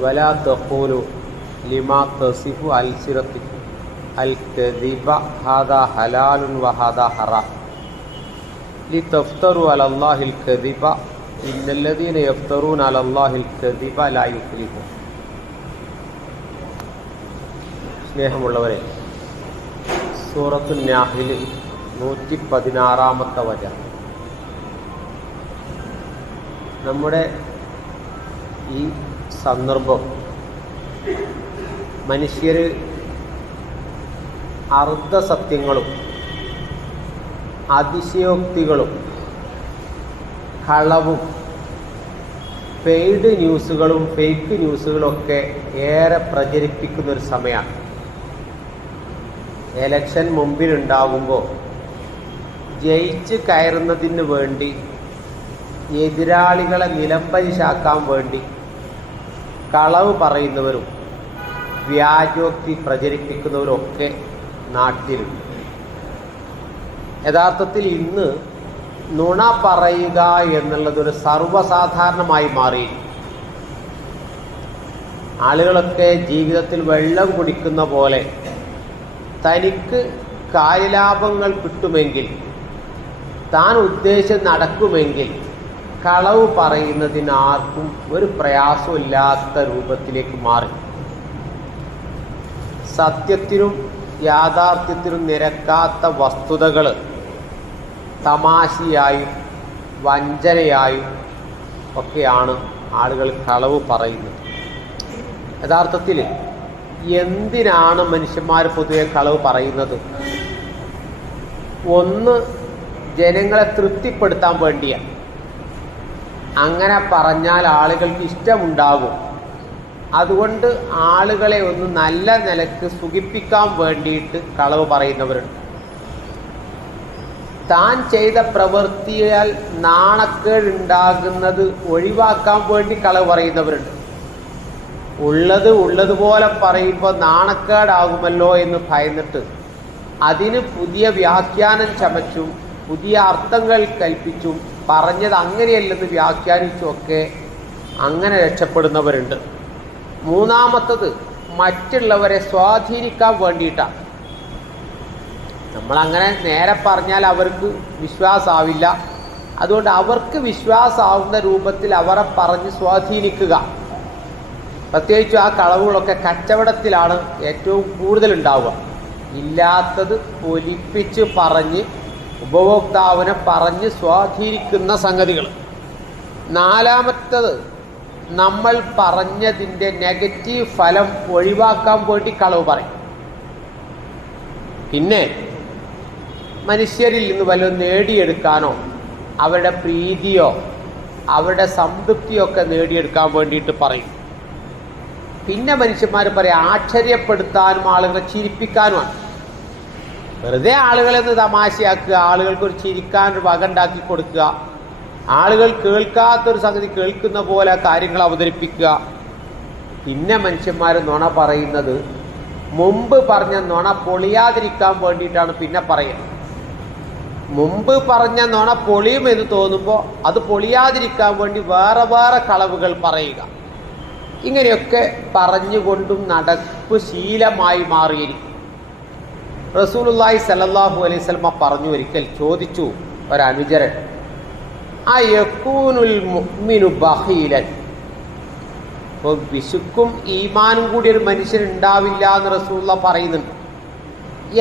വലാ തഖൂലു ലിമാ അൽ കദിബ ഹറ. ലിതഫ്തറു കദിബ. കദിബ സ്നേഹമുള്ളവരെ സൂറത്തു നാഹിൽ നൂറ്റി പതിനാറാമത്തെ നമ്മുടെ ഈ സന്ദർഭം. മനുഷ്യർ അർദ്ധസത്യങ്ങളും അതിശയോക്തികളും കളവും പെയ്ഡ് ന്യൂസുകളും ഫേക്ക് ന്യൂസുകളൊക്കെ ഏറെ പ്രചരിപ്പിക്കുന്നൊരു സമയമാണ് എലക്ഷൻ മുമ്പിലുണ്ടാകുമ്പോൾ ജയിച്ച് കയറുന്നതിന് വേണ്ടി എതിരാളികളെ നിലംപരിശാക്കാൻ വേണ്ടി കളവ് പറയുന്നവരും വ്യാജോക്തി പ്രചരിപ്പിക്കുന്നവരും ഒക്കെ നാട്ടിലുണ്ട്. യഥാർത്ഥത്തിൽ ഇന്ന് നുണ പറയുക എന്നുള്ളത് ഒരു സർവസാധാരണമായി മാറി ആളുകളൊക്കെ ജീവിതത്തിൽ വെള്ളം കുടിക്കുന്ന പോലെ തനിക്ക് കാര്യലാഭങ്ങൾ കിട്ടുമെങ്കിൽ താൻ ഉദ്ദേശം നടക്കുമെങ്കിൽ കളവ് പറയുന്നതിന് ആർക്കും ഒരു പ്രയാസമില്ലാത്ത രൂപത്തിലേക്ക് മാറി. സത്യത്തിനും യാഥാർത്ഥ്യത്തിനും നിരക്കാത്ത വസ്തുതകൾ തമാശയായും വഞ്ചനയായും ഒക്കെയാണ് ആളുകൾ കളവ് പറയുന്നത്. യഥാർത്ഥത്തിൽ എന്തിനാണ് മനുഷ്യന്മാർ പൊതുവെ കളവ് പറയുന്നത്? ഒന്ന് ജനങ്ങളെ തൃപ്തിപ്പെടുത്താൻ വേണ്ടിയാണ്. അങ്ങനെ പറഞ്ഞാൽ ആളുകൾക്ക് ഇഷ്ടമുണ്ടാകും. അതുകൊണ്ട് ആളുകളെ ഒന്ന് നല്ല നിലയ്ക്ക് സുഖിപ്പിക്കാൻ വേണ്ടിയിട്ട് കളവ് പറയുന്നവരുണ്ട്. താൻ ചെയ്ത പ്രവൃത്തിയാൽ നാണക്കേടുണ്ടാകുന്നത് ഒഴിവാക്കാൻ വേണ്ടി കളവ് പറയുന്നവരുണ്ട്. ഉള്ളത് ഉള്ളതുപോലെ പറയുമ്പോൾ നാണക്കേടാകുമല്ലോ എന്ന് ഭയന്നിട്ട് അതിന് പുതിയ വ്യാഖ്യാനം ചമച്ചും പുതിയ അർത്ഥങ്ങൾ കൽപ്പിച്ചും പറഞ്ഞത് അങ്ങനെയല്ലെന്ന് വ്യാഖ്യാനിച്ചുമൊക്കെ അങ്ങനെ രക്ഷപ്പെടുന്നവരുണ്ട്. മൂന്നാമത്തത് മറ്റുള്ളവരെ സ്വാധീനിക്കാൻ വേണ്ടിയിട്ടാണ് നമ്മളങ്ങനെ നേരെ പറഞ്ഞാൽ അവർക്ക് വിശ്വാസമാവില്ല അതുകൊണ്ട് അവർക്ക് വിശ്വാസമാവുന്ന രൂപത്തിൽ അവരെ പറഞ്ഞ് സ്വാധീനിക്കുക. പ്രത്യേകിച്ചും ആ കളവുകളൊക്കെ കച്ചവടത്തിലാണ് ഏറ്റവും കൂടുതൽ ഉണ്ടാവുക ഇല്ലാത്തത് പൊലിപ്പിച്ച് പറഞ്ഞ് ഉപഭോക്താവിനെ പറഞ്ഞ് സ്വാധീനിക്കുന്ന സംഗതികൾ. നാലാമത്തത് നമ്മൾ പറഞ്ഞതിന്റെ നെഗറ്റീവ് ഫലം ഒഴിവാക്കാൻ വേണ്ടി കളവ് പറയും. പിന്നെ മനുഷ്യരിൽ നിന്ന് വല്ലതും നേടിയെടുക്കാനോ അവരുടെ പ്രീതിയോ അവരുടെ സംതൃപ്തിയോ ഒക്കെ നേടിയെടുക്കാൻ വേണ്ടിയിട്ട് പറയും. പിന്നെ മനുഷ്യന്മാർ പറയും ആശ്ചര്യപ്പെടുത്താനും ആളുകളെ ചിരിപ്പിക്കാനുമാണ്. വെറുതെ ആളുകളെ ഒന്ന് തമാശയാക്കുക ആളുകൾക്ക് ഒരു ചിരിക്കാൻ ഒരു വക ഉണ്ടാക്കി കൊടുക്കുക. ആളുകൾ കേൾക്കാത്തൊരു സംഗതി കേൾക്കുന്ന പോലെ കാര്യങ്ങൾ അവതരിപ്പിക്കുക. പിന്നെ മനുഷ്യന്മാർ നുണ പറയുന്നത് മുമ്പ് പറഞ്ഞ നുണ പൊളിയാതിരിക്കാൻ വേണ്ടിയിട്ടാണ് പിന്നെ പറയുന്നത്. മുമ്പ് പറഞ്ഞ നുണ പൊളിയുമെന്ന് തോന്നുമ്പോൾ അത് പൊളിയാതിരിക്കാൻ വേണ്ടി വേറെ വേറെ കളവുകൾ പറയുക. ഇങ്ങനെയൊക്കെ പറഞ്ഞുകൊണ്ടും നടപ്പ് ശീലമായി മാറിയിരിക്കും റസൂലുള്ളാഹി സലല്ലാഹു അലൈഹി സ്വലമ പറഞ്ഞു ഒരിക്കൽ ചോദിച്ചു ഒരനുചരൻ ആ യക്കൂനുൽ മുഅ്മിനു ബഹീലൻ അപ്പോൾ വിശുക്കും ഈമാനും കൂടി ഒരു മനുഷ്യൻ ഉണ്ടാവില്ല എന്ന് റസൂള്ള പറയുന്നുണ്ട്.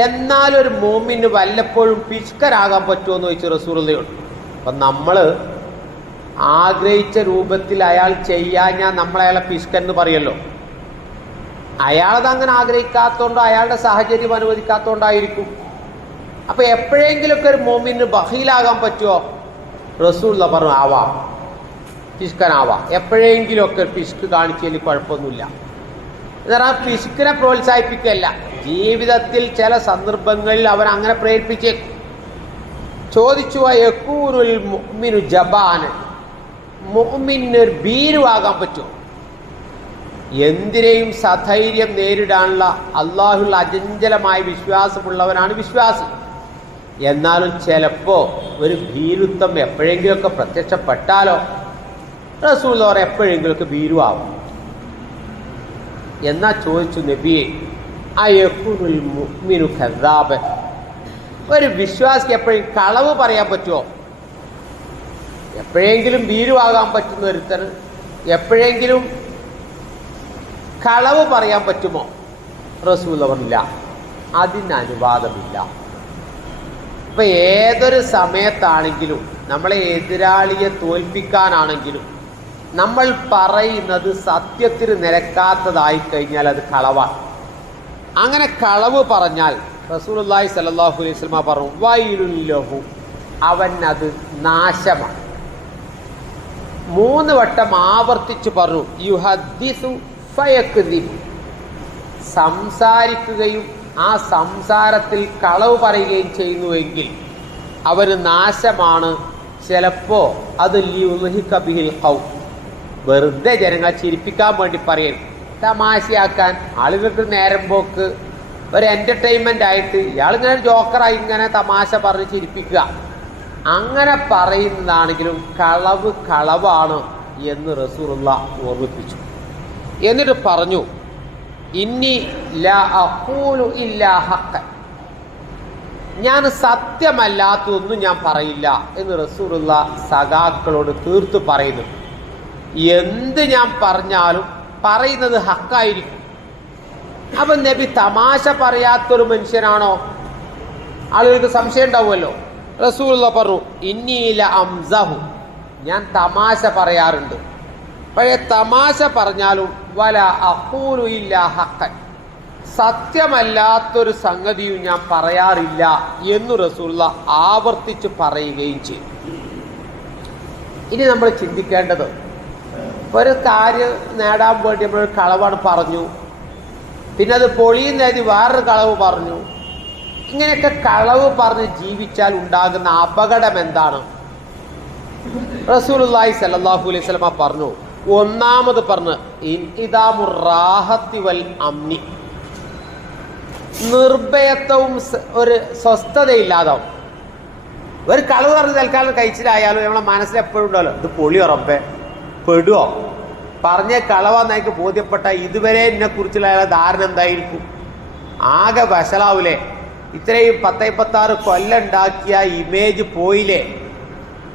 എന്നാൽ ഒരു മോമിന് വല്ലപ്പോഴും പിഷ്കരാകാൻ പറ്റുമോ എന്ന് ചോദിച്ചു റസൂള്ളയോട് അപ്പം നമ്മൾ ആഗ്രഹിച്ച രൂപത്തിൽ അയാൾ ചെയ്യാഞ്ഞാൽ ഞാൻ നമ്മളയാളെ പിഷ്കൻ എന്ന് പറയല്ലോ. അയാളത് അങ്ങനെ ആഗ്രഹിക്കാത്തതുകൊണ്ടോ അയാളുടെ സാഹചര്യം അനുവദിക്കാത്തതുകൊണ്ടായിരിക്കും അപ്പൊ എപ്പോഴെങ്കിലൊക്കെ ഒരു മോമിന് ബഹീലാകാൻ പറ്റുമോ റസൂള്ള പറഞ്ഞു ആവാം. പിശുക്കനാവാം. എപ്പോഴെങ്കിലുമൊക്കെ പിഷ്ക് കാണിച്ചതിൽ കുഴപ്പമൊന്നുമില്ല. എന്നാൽ പിശുക്കിനെ പ്രോത്സാഹിപ്പിക്കല്ല ജീവിതത്തിൽ ചില സന്ദർഭങ്ങളിൽ അവൻ അങ്ങനെ പ്രേരിപ്പിച്ചേക്കും ചോദിച്ചു യക്കൂനുൽ മുഅ്മിനു ജബാന് മുഅ്മിന് ഒരു ഭീരുവാകാൻ പറ്റുമോ എന്തിനേയും സധൈര്യം നേരിടാനുള്ള അള്ളാഹുള്ള അചഞ്ചലമായ വിശ്വാസമുള്ളവനാണ് വിശ്വാസി. എന്നാലും ചിലപ്പോൾ ഒരു ഭീരുത്വം എപ്പോഴെങ്കിലുമൊക്കെ പ്രത്യക്ഷപ്പെട്ടാലോ റസൂൽ എപ്പോഴെങ്കിലുമൊക്കെ ഭീരുവാകും എന്നാ ചോദിച്ചു നബിയെ അയക്കുനുൽ ഒരു വിശ്വാസിക്ക് എപ്പോഴും കളവ് പറയാൻ പറ്റുമോ എപ്പോഴെങ്കിലും ഭീരുവാകാൻ പറ്റുന്ന ഒരുത്തന് എപ്പോഴെങ്കിലും കളവ് പറയാൻ പറ്റുമോ? റസൂൽ പറഞ്ഞില്ല. അതിന് അനുവാദമില്ല. ഇപ്പൊ ഏതൊരു സമയത്താണെങ്കിലും നമ്മളെ എതിരാളിയെ തോൽപ്പിക്കാനാണെങ്കിലും നമ്മൾ പറയുന്നത് സത്യത്തിന് നിരക്കാത്തതായി കഴിഞ്ഞാൽ അത് കളവാണ്. അങ്ങനെ കളവ് പറഞ്ഞാൽ റസൂലുള്ളാഹി സലാഹു അലൈഹി സ്വലമ പറഞ്ഞു വൈലുല്ലഹു ലഹു. അവൻ അത് നാശമാണ്. മൂന്ന് വട്ടം ആവർത്തിച്ച് പറഞ്ഞു യുഹദ്ദിസു ഫയക്ദിബു സംസാരിക്കുകയും ആ സംസാരത്തിൽ കളവ് പറയുകയും ചെയ്യുന്നുവെങ്കിൽ അവന് നാശമാണ്. ചിലപ്പോ അത് ലിയുൽഹിക ബിഹിൽ ഖൗം വെറുതെ ജനങ്ങളെ ചിരിപ്പിക്കാൻ വേണ്ടി പറയും. തമാശയാക്കാൻ ആളുകൾക്ക് നേരം പോക്ക്. ഒരു എന്റർടൈൻമെന്റ് ആയിട്ട് ഇയാളിങ്ങനെ ജോക്കറായി ഇങ്ങനെ തമാശ പറഞ്ഞ് ചിരിപ്പിക്കുക. അങ്ങനെ പറയുന്നതാണെങ്കിലും കളവ് കളവാണ് എന്ന് റസൂറുള്ള ഓർമ്മിപ്പിച്ചു. എന്നിട്ട് പറഞ്ഞു ഇന്നി ഞാൻ സത്യമല്ലാത്തതൊന്നും ഞാൻ പറയില്ല എന്ന് റസൂറുള്ള സഖാക്കളോട് തീർത്തു പറയുന്നു. എന്ത് ഞാൻ പറഞ്ഞാലും പറയുന്നത് ഹക്കായിരിക്കും. അപ്പൊ നബി തമാശ പറയാത്തൊരു മനുഷ്യനാണോ? ആളുകൾക്ക് സംശയം ഉണ്ടാവുമല്ലോ. റസൂലുള്ള പറഞ്ഞു ഇന്നീല അംസഹു. ഞാൻ തമാശ പറയാറുണ്ട്. പക്ഷേ തമാശ പറഞ്ഞാലും വല അഹൂലു ഇല്ല ഹക്കൻ സത്യമല്ലാത്തൊരു സംഗതിയും ഞാൻ പറയാറില്ല എന്നു റസൂള്ള ആവർത്തിച്ച് പറയുകയും ചെയ്തു. ഇനി നമ്മൾ ചിന്തിക്കേണ്ടത് ഒരു കാര്യം നേടാൻ വേണ്ടി നമ്മൾ കളവാണ് പറഞ്ഞു. പിന്നെ അത് പൊളിയുന്നതി വേറൊരു കളവ് പറഞ്ഞു. ഇങ്ങനെയൊക്കെ കളവ് പറഞ്ഞ് ജീവിച്ചാൽ ഉണ്ടാകുന്ന അപകടം എന്താണ്? റസൂലുള്ളാഹി സല്ലല്ലാഹു അലൈഹി വസല്ലമ പറഞ്ഞു. ഒന്നാമത് പറഞ്ഞ് ഇൻഇതാമുറാഹത്തിവൽ റാഹത്തി വൽ അമ്നി. നിർഭയത്വവും ഒരു സ്വസ്ഥതയില്ലാതാവും. ഒരു കളവ് പറഞ്ഞ് തൽക്കാലം കഴിച്ചിട്ടായാലും നമ്മളെ മനസ്സിൽ എപ്പോഴും ഉണ്ടല്ലോ ഇത് പൊളി ഉറപ്പേ പെടുവോ? പറഞ്ഞ കളവാന്ന് എനിക്ക് ബോധ്യപ്പെട്ട ഇതുവരെ എന്നെ കുറിച്ചുള്ള അയാളെ ധാരണ എന്തായിരിക്കും? ആകെ വശലാവൂലേ ഇത്രയും പത്തേ പത്താറ് കൊല്ലുണ്ടാക്കിയ ഇമേജ് പോയില്ലേ?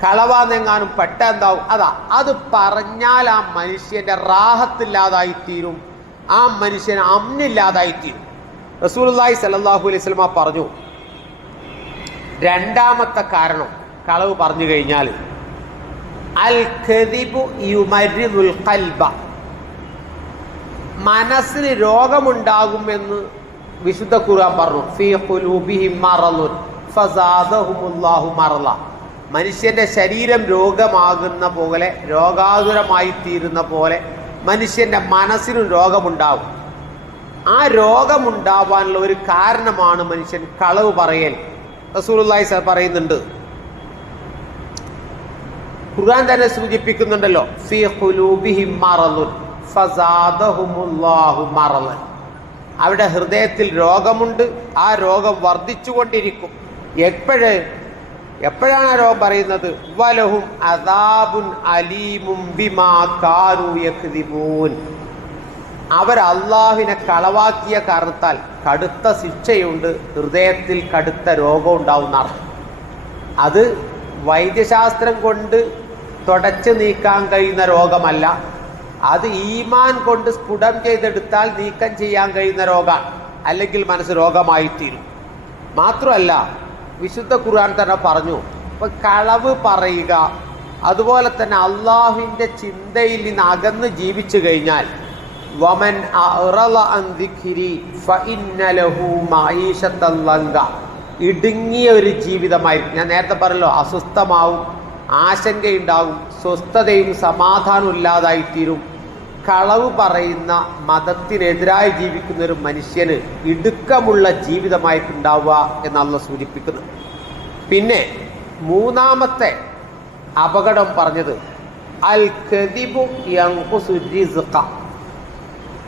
കളവാന്നെങ്ങാനും പെട്ട എന്താവും അതാ അത് പറഞ്ഞാൽ ആ മനുഷ്യന്റെ റാഹത്തില്ലാതായി തീരും ആ മനുഷ്യൻ അമ്നില്ലാതായി തീരും റസൂലുള്ളാഹി സല്ലല്ലാഹു അലൈഹി സ്വലമ പറഞ്ഞു രണ്ടാമത്തെ കാരണം കളവ് പറഞ്ഞു കഴിഞ്ഞാൽ അൽ ഖൽബ. മനസ്സിന് രോഗമുണ്ടാകുമെന്ന് വിശുദ്ധ ഖുർആൻ പറഞ്ഞു ഫീ ഖുലൂബിഹിം ഫസാദഹുമുല്ലാഹു മറള മനുഷ്യന്റെ ശരീരം രോഗമാകുന്ന പോലെ രോഗാതുരമായി തീരുന്ന പോലെ മനുഷ്യന്റെ മനസ്സിനും രോഗമുണ്ടാവും. ആ രോഗമുണ്ടാവാനുള്ള ഒരു കാരണമാണ് മനുഷ്യൻ കളവ് പറയൽ. റസൂലുള്ളാഹി സാർ പറയുന്നുണ്ട്. ഖുർആൻ തന്നെ സൂചിപ്പിക്കുന്നുണ്ടല്ലോ ഫീ ഖുലൂബിഹിം അവിടെ ഹൃദയത്തിൽ രോഗമുണ്ട് ആ രോഗം വർദ്ധിച്ചുകൊണ്ടിരിക്കും. എപ്പോഴ് എപ്പോഴാണ് ആ രോഗം പറയുന്നത്? വലഹും അതാബുൻ അലീമും ബിമാ അവർ അള്ളാഹുവിനെ കളവാക്കിയ കാരണത്താൽ കടുത്ത ശിക്ഷയുണ്ട് ഹൃദയത്തിൽ കടുത്ത രോഗം ഉണ്ടാവുന്ന അത് വൈദ്യശാസ്ത്രം കൊണ്ട് തുടച്ചു നീക്കാൻ കഴിയുന്ന രോഗമല്ല. അത് ഈമാൻ കൊണ്ട് സ്ഫുടം ചെയ്തെടുത്താൽ നീക്കം ചെയ്യാൻ കഴിയുന്ന രോഗമാണ്. അല്ലെങ്കിൽ മനസ്സ് രോഗമായി തീരും മാത്രമല്ല വിശുദ്ധ ഖുർആൻ തന്നെ പറഞ്ഞു. അപ്പം കളവ് പറയുക അതുപോലെ തന്നെ അള്ളാഹുവിന്റെ ചിന്തയിൽ നിന്ന് അകന്ന് ജീവിച്ചു കഴിഞ്ഞാൽ വമൻ ഇടുങ്ങിയ ഒരു ജീവിതമായിരിക്കും. ഞാൻ നേരത്തെ പറഞ്ഞല്ലോ അസ്വസ്ഥമാവും ആശങ്കയുണ്ടാവും സ്വസ്ഥതയും സമാധാനവും ഇല്ലാതായിത്തീരും. കളവ് പറയുന്ന മതത്തിനെതിരായി ജീവിക്കുന്ന ഒരു മനുഷ്യന് ഇടുക്കമുള്ള ജീവിതമായിട്ടുണ്ടാവുക എന്നല്ല സൂചിപ്പിക്കുന്നു പിന്നെ മൂന്നാമത്തെ അപകടം പറഞ്ഞത് അൽ കദിബു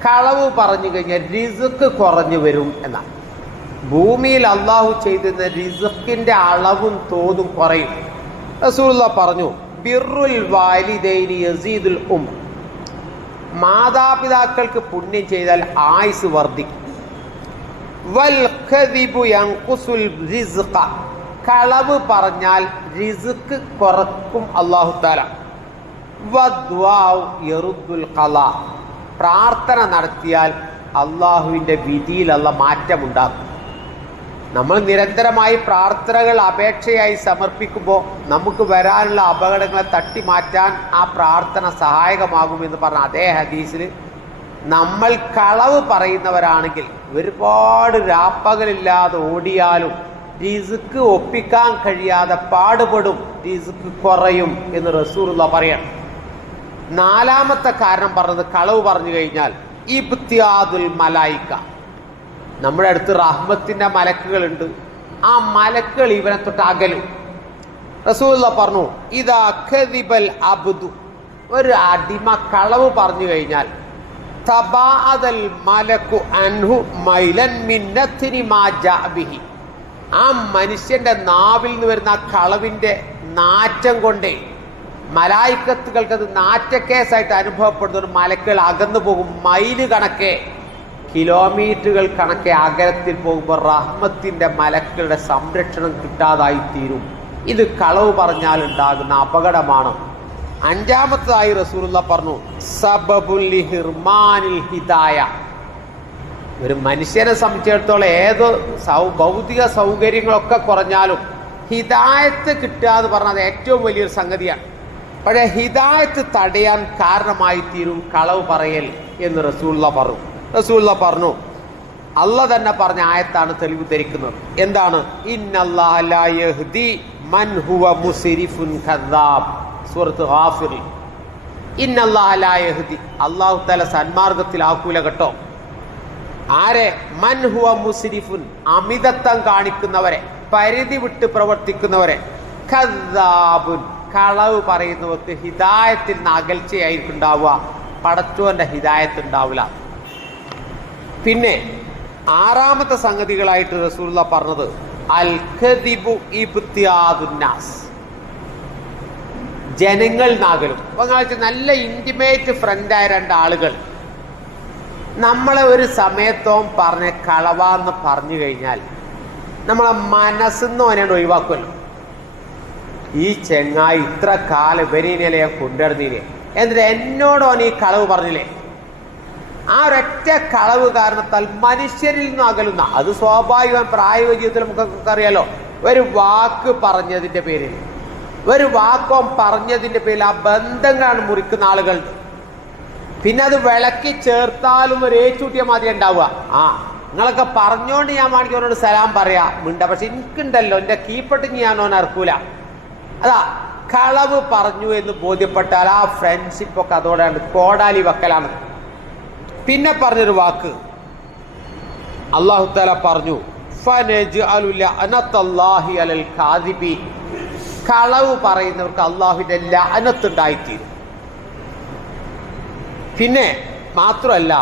കളവ് പറഞ്ഞു കഴിഞ്ഞാൽ റിസുക്ക് കുറഞ്ഞു വരും എന്നാണ്. ഭൂമിയിൽ അള്ളാഹു ചെയ്തിരുന്ന റിസുക്കിന്റെ അളവും തോതും കുറയും. റസൂലുള്ള പറഞ്ഞു ബിറുൽ വാലിദൈനി യസീദുൽ ഉം. മാതാപിതാക്കൾക്ക് പുണ്യം ചെയ്താൽ ആയുസ് വർദ്ധിക്കും. കളവ് പറഞ്ഞാൽ റിസുക്ക് കുറക്കും അള്ളാഹു ഖലാ പ്രാർത്ഥന നടത്തിയാൽ അള്ളാഹുവിന്റെ വിധിയിലുള്ള മാറ്റമുണ്ടാക്കും മാറ്റമുണ്ടാകും. നമ്മൾ നിരന്തരമായി പ്രാർത്ഥനകൾ അപേക്ഷയായി സമർപ്പിക്കുമ്പോൾ നമുക്ക് വരാനുള്ള അപകടങ്ങളെ തട്ടി മാറ്റാൻ ആ പ്രാർത്ഥന സഹായകമാകുമെന്ന് പറഞ്ഞ അതേ ഹദീസിൽ നമ്മൾ കളവ് പറയുന്നവരാണെങ്കിൽ ഒരുപാട് രാപ്പകലില്ലാതെ ഓടിയാലും റിസ്ക് ഒപ്പിക്കാൻ കഴിയാതെ പാടുപെടും റിസ്ക് കുറയും എന്ന് റസൂറുള്ള പറയണം. നാലാമത്തെ കാരണം പറഞ്ഞത് കളവ് പറഞ്ഞു കഴിഞ്ഞാൽ ഇബ്തിയാദുൽ മലായിക്ക. നമ്മുടെ അടുത്ത് റഹ്മത്തിന്റെ മലക്കുകളുണ്ട്. ആ മലക്കുകൾ ഇവനെ തൊട്ട് അകലും. റസൂല്ല പറഞ്ഞു ഇതാ ഖദിബൽ അബ്ദു. ഒരു അടിമ കളവ് പറഞ്ഞു കഴിഞ്ഞാൽ തബാഅദൽ മലക്കു അൻഹു മൈലൻ മാ ആ മനുഷ്യന്റെ നാവിൽ നിന്ന് വരുന്ന ആ കളവിന്റെ നാറ്റം കൊണ്ടേ മലായിക്കത്തുകൾക്ക് അത് നാറ്റക്കേസായിട്ട് അനുഭവപ്പെടുന്ന ഒരു മലക്കുകൾ അകന്നു പോകും മൈൽ കണക്കെ. കിലോമീറ്ററുകൾ കണക്കെ അകലത്തിൽ പോകുമ്പോൾ റഹ്മത്തിന്റെ മലക്കളുടെ സംരക്ഷണം കിട്ടാതായി തീരും. ഇത് കളവ് പറഞ്ഞാൽ ഉണ്ടാകുന്ന അപകടമാണ്. അഞ്ചാമത്തതായി റസൂലുള്ള പറഞ്ഞു സബബുൽ ഹിർമാനിൽ ഹിദായ. ഒരു മനുഷ്യനെ സംബന്ധിച്ചിടത്തോളം ഏത് സൗ ഭൗതിക സൗകര്യങ്ങളൊക്കെ കുറഞ്ഞാലും ഹിതായത്ത് കിട്ടുക എന്ന് പറഞ്ഞത് ഏറ്റവും വലിയൊരു സംഗതിയാണ്. പക്ഷേ ഹിതായത്ത് തടയാൻ കാരണമായി തീരും കളവ് പറയൽ എന്ന് റസൂള്ള പറഞ്ഞു. റസൂള്ള പറഞ്ഞു. അല്ല തന്നെ പറഞ്ഞ ആയത്താണ് തെളിവ് ധരിക്കുന്നത്. എന്താണ്? സൂറത്ത് ഗാഫിറിൽ. ഇന്നല്ലാഹ ലാ യഹ്ദി. അല്ലാഹു തആല സന്മാർഗത്തിലാക്കൂല കേട്ടോ. ആരെ? മൻ ഹുവ മുസ്രിഫുൻ. അമിതത്വം കാണിക്കുന്നവരെ. പരിധി വിട്ട് പ്രവർത്തിക്കുന്നവരെ. കദ്ദാബുൻ. കളവ് പറയുന്നവർക്ക് ഹിദായത്തിൽ നിന്ന് അകൽച്ചയായിരിക്കും ഉണ്ടാവുക പടച്ചോന്റെ ഹിദായത്ത് ഉണ്ടാവില്ല. പിന്നെ ആറാമത്തെ സംഗതികളായിട്ട് റസൂല പറഞ്ഞത് അൽ ജനങ്ങൾ നാകലും. അപ്പൊ നല്ല ഇന്റിമേറ്റ് ഫ്രണ്ടായ രണ്ടാളുകൾ. നമ്മളെ ഒരു സമയത്തോം പറഞ്ഞ കളവാന്ന് പറഞ്ഞു കഴിഞ്ഞാൽ നമ്മളെ മനസ്സിന്ന് അവനെ ഒഴിവാക്കുമല്ലോ. ഈ ചെങ്ങായി ഇത്ര കാലം ഇവരീനല്ലേ കൊണ്ടുവരുന്നീനെ എന്നിട്ട് എന്നോട് അവൻ ഈ കളവ് പറഞ്ഞില്ലേ? ആ ഒരൊറ്റ കളവ് കാരണത്താൽ മനുഷ്യരിൽ നിന്ന് അകലുന്ന അത് സ്വാഭാവികം പ്രായോഗിക ജീവിതത്തിൽ നമുക്കൊക്കെ അറിയാലോ ഒരു വാക്ക് പറഞ്ഞതിന്റെ പേരിൽ. ഒരു വാക്കോ പറഞ്ഞതിന്റെ പേരിൽ ആ ബന്ധങ്ങളാണ് മുറിക്കുന്ന ആളുകൾ. പിന്നെ അത് വിളക്കി ചേർത്താലും ഒരു ഏച്ചൂട്ടിയ മാതിരി ഉണ്ടാവുക. ആ നിങ്ങളൊക്കെ പറഞ്ഞോണ്ട് ഞാൻ വേണമെങ്കിൽ അവനോട് സലാം പറയാ. മിണ്ട പക്ഷെ എനിക്കുണ്ടല്ലോ എന്റെ കീപ്പട്ട് ഞാൻ ഓൻ അറക്കൂല. അതാ കളവ് പറഞ്ഞു എന്ന് ബോധ്യപ്പെട്ടാൽ ആ ഫ്രണ്ട്ഷിപ്പ് ഒക്കെ അതോടെയാണ് കോടാലി വക്കലാണ്. പിന്നെ പറഞ്ഞൊരു വാക്ക്. അള്ളാഹു താല പറഞ്ഞു. കളവ് പറയുന്നവർക്ക് അള്ളാഹുവിന്റെ ലഅനത്തുണ്ടായിത്തീരും പിന്നെ മാത്രമല്ല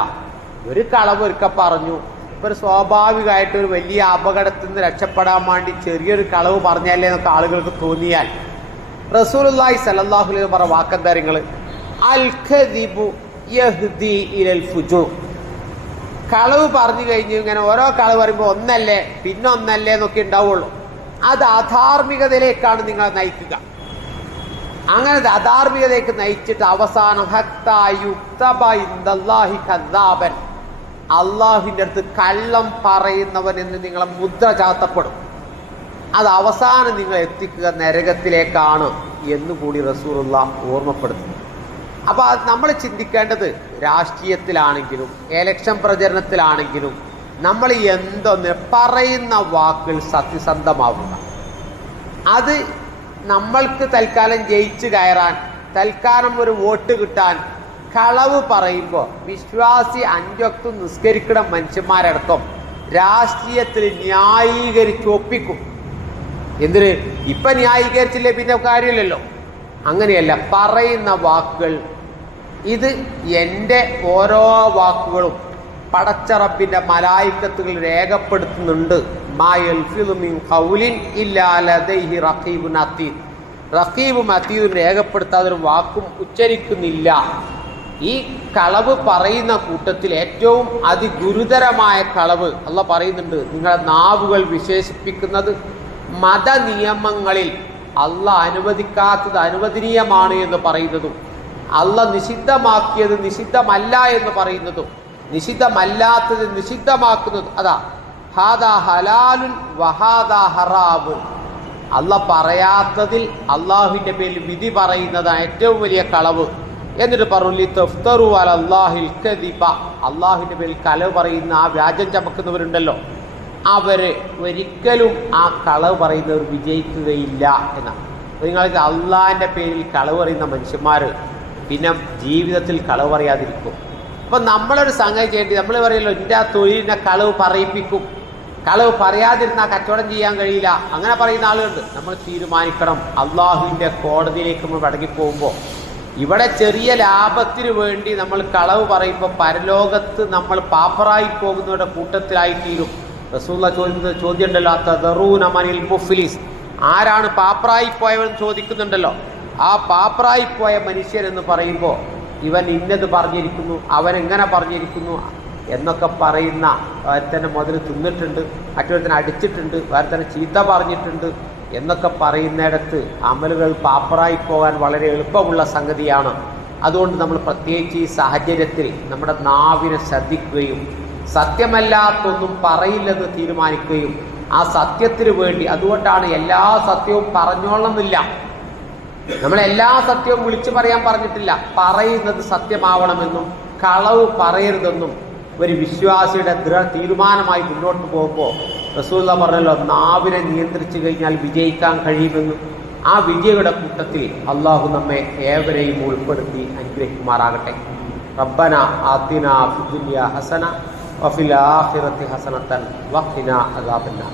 ഒരു കളവ് ഒരുക്ക പറഞ്ഞു ഒരു സ്വാഭാവികമായിട്ട് ഒരു വലിയ അപകടത്തിൽ നിന്ന് രക്ഷപ്പെടാൻ വേണ്ടി ചെറിയൊരു കളവ് പറഞ്ഞല്ലേ എന്നൊക്കെ ആളുകൾക്ക് തോന്നിയാൽ റസൂലുള്ളാഹി സല്ലല്ലാഹു അലൈഹി പറഞ്ഞ വാക്കെന്താ അൽ ഖദിബു യഹ്ദി ഇലൽ ഫുജു കളവ് പറഞ്ഞു കഴിഞ്ഞ് ഇങ്ങനെ ഓരോ കളവ് പറയുമ്പോൾ ഒന്നല്ലേ പിന്നെ ഒന്നല്ലേ എന്നൊക്കെ ഉണ്ടാവുള്ളൂ. അത് അധാർമികതയിലേക്കാണ് നിങ്ങളെ നയിക്കുക. അങ്ങനെ അധാർമികതയിലേക്ക് നയിച്ചിട്ട് അവസാനം അള്ളാഹിന്റെ അടുത്ത് കള്ളം പറയുന്നവൻ എന്ന് നിങ്ങളെ മുദ്ര ചാത്തപ്പെടും. അത് അവസാനം നിങ്ങൾ എത്തിക്കുക നരകത്തിലേക്കാണ് എന്നുകൂടി റസൂറുള്ള ഓർമ്മപ്പെടുത്തുന്നു. അപ്പോൾ അത് നമ്മൾ ചിന്തിക്കേണ്ടത് രാഷ്ട്രീയത്തിലാണെങ്കിലും എലക്ഷൻ പ്രചരണത്തിലാണെങ്കിലും നമ്മൾ എന്തൊന്ന് പറയുന്ന വാക്കുകൾ സത്യസന്ധമാവുക. അത് നമ്മൾക്ക് തൽക്കാലം ജയിച്ചു കയറാൻ തൽക്കാലം ഒരു വോട്ട് കിട്ടാൻ കളവ് പറയുമ്പോൾ വിശ്വാസി അഞ്ചൊക്കെ നിസ്കരിക്കണ മനുഷ്യന്മാരടക്കം രാഷ്ട്രീയത്തിൽ ന്യായീകരിച്ച് ഒപ്പിക്കും. എന്തിന്? ഇപ്പം ന്യായീകരിച്ചില്ലേ പിന്നെ കാര്യമില്ലല്ലോ. അങ്ങനെയല്ല പറയുന്ന വാക്കുകൾ ഇത് എന്റെ ഓരോ വാക്കുകളും പടച്ചറപ്പിന്റെ മലായിക്കത്തുകൾ രേഖപ്പെടുത്തുന്നുണ്ട്. റഖീബും അതീദും രേഖപ്പെടുത്താതെ ഒരു വാക്കും ഉച്ചരിക്കുന്നില്ല. ഈ കളവ് പറയുന്ന കൂട്ടത്തിൽ ഏറ്റവും അതിഗുരുതരമായ കളവ് അല്ല പറയുന്നുണ്ട്. നിങ്ങളെ നാവുകൾ വിശേഷിപ്പിക്കുന്നത് മതനിയമങ്ങളിൽ അല്ല അനുവദിക്കാത്തത് അനുവദനീയമാണ് എന്ന് പറയുന്നതും അല്ല നിഷിദ്ധമാക്കിയത് നിഷിദ്ധമല്ല എന്ന് പറയുന്നതും നിഷിദ്ധമല്ലാത്തത് നിഷിദ്ധമാക്കുന്നത് അതാ ഹാദാ ഹലാലുൻ വഹാദാ ഹറാബ് അല്ല പറയാത്തതിൽ അള്ളാഹുവിന്റെ പേരിൽ വിധി പറയുന്നതാണ് ഏറ്റവും വലിയ കളവ്. എന്നിട്ട് പറഞ്ഞു തഫ്തറു അൽ അള്ളാഹിൽ കദിബ. അള്ളാഹുവിന്റെ പേരിൽ കളവ് പറയുന്ന ആ വ്യാജം ചമക്കുന്നവരുണ്ടല്ലോ. അവർ ഒരിക്കലും ആ കളവ് പറയുന്നവർ വിജയിക്കുകയില്ല എന്നാണ്. നിങ്ങൾക്ക് അള്ളാഹിന്റെ പേരിൽ കളവ് പറയുന്ന മനുഷ്യന്മാർ പിന്നെ ജീവിതത്തിൽ കളവ് പറയാതിരിക്കും. അപ്പം നമ്മളൊരു സംഗതി ചെയ്യേണ്ടി നമ്മൾ പറയല്ലോ എന്റെ ആ തൊഴിലിനെ കളവ് പറയിപ്പിക്കും. കളവ് പറയാതിരുന്നാൽ കച്ചവടം ചെയ്യാൻ കഴിയില്ല. അങ്ങനെ പറയുന്ന ആളുകളുണ്ട്. നമ്മൾ തീരുമാനിക്കണം. അള്ളാഹുവിന്റെ കോടതിയിലേക്ക് നമ്മൾ മടങ്ങിപ്പോകുമ്പോൾ ഇവിടെ ചെറിയ ലാഭത്തിന് വേണ്ടി നമ്മൾ കളവ് പറയുമ്പോൾ പരലോകത്ത് നമ്മൾ പാപ്പറായി പോകുന്നവരുടെ കൂട്ടത്തിലായി തീരും റസൂള്ള ചോദിക്കുന്നത് ചോദ്യം ഉണ്ടല്ലോ ആരാണ് പാപ്പറായി പോയവൻ ചോദിക്കുന്നുണ്ടല്ലോ. ആ പാപ്പറായിപ്പോയ മനുഷ്യൻ എന്ന് പറയുമ്പോൾ ഇവൻ ഇന്നത് പറഞ്ഞിരിക്കുന്നു അവൻ എങ്ങനെ പറഞ്ഞിരിക്കുന്നു എന്നൊക്കെ പറയുന്ന ഒരുത്തനെ മുതൽ തിന്നിട്ടുണ്ട് മറ്റൊരുത്തനെ അടിച്ചിട്ടുണ്ട് വേറെ ചീത്ത പറഞ്ഞിട്ടുണ്ട് എന്നൊക്കെ പറയുന്നിടത്ത് അമലുകൾ പാപ്പറായി പോകാൻ വളരെ എളുപ്പമുള്ള സംഗതിയാണ്. അതുകൊണ്ട് നമ്മൾ പ്രത്യേകിച്ച് ഈ സാഹചര്യത്തിൽ നമ്മുടെ നാവിനെ ശ്രദ്ധിക്കുകയും സത്യമല്ലാത്തൊന്നും പറയില്ലെന്ന് തീരുമാനിക്കുകയും ആ സത്യത്തിന് വേണ്ടി അതുകൊണ്ടാണ് എല്ലാ സത്യവും പറഞ്ഞോളണമെന്നില്ല. നമ്മൾ എല്ലാ സത്യവും വിളിച്ചു പറയാൻ പറഞ്ഞിട്ടില്ല. പറയുന്നത് സത്യമാവണമെന്നും കളവ് പറയരുതെന്നും ഒരു വിശ്വാസിയുടെ ദൃഢ തീരുമാനമായി മുന്നോട്ട് പോകുമ്പോൾ റസൂല്ല പറഞ്ഞല്ലോ നാവിനെ നിയന്ത്രിച്ചു കഴിഞ്ഞാൽ വിജയിക്കാൻ കഴിയുമെന്നും. ആ വിജയയുടെ കൂട്ടത്തിൽ അള്ളാഹു നമ്മെ ഏവരെയും ഉൾപ്പെടുത്തി അനുഗ്രഹിക്കുമാറാകട്ടെ. റബ്ബന ആത്തിന ഫിദ്ദുനിയ ഹസന വഫിൽ ആഖിറത്തി ഹസനത്തൻ വഖിനാ അദാബന്നാർ.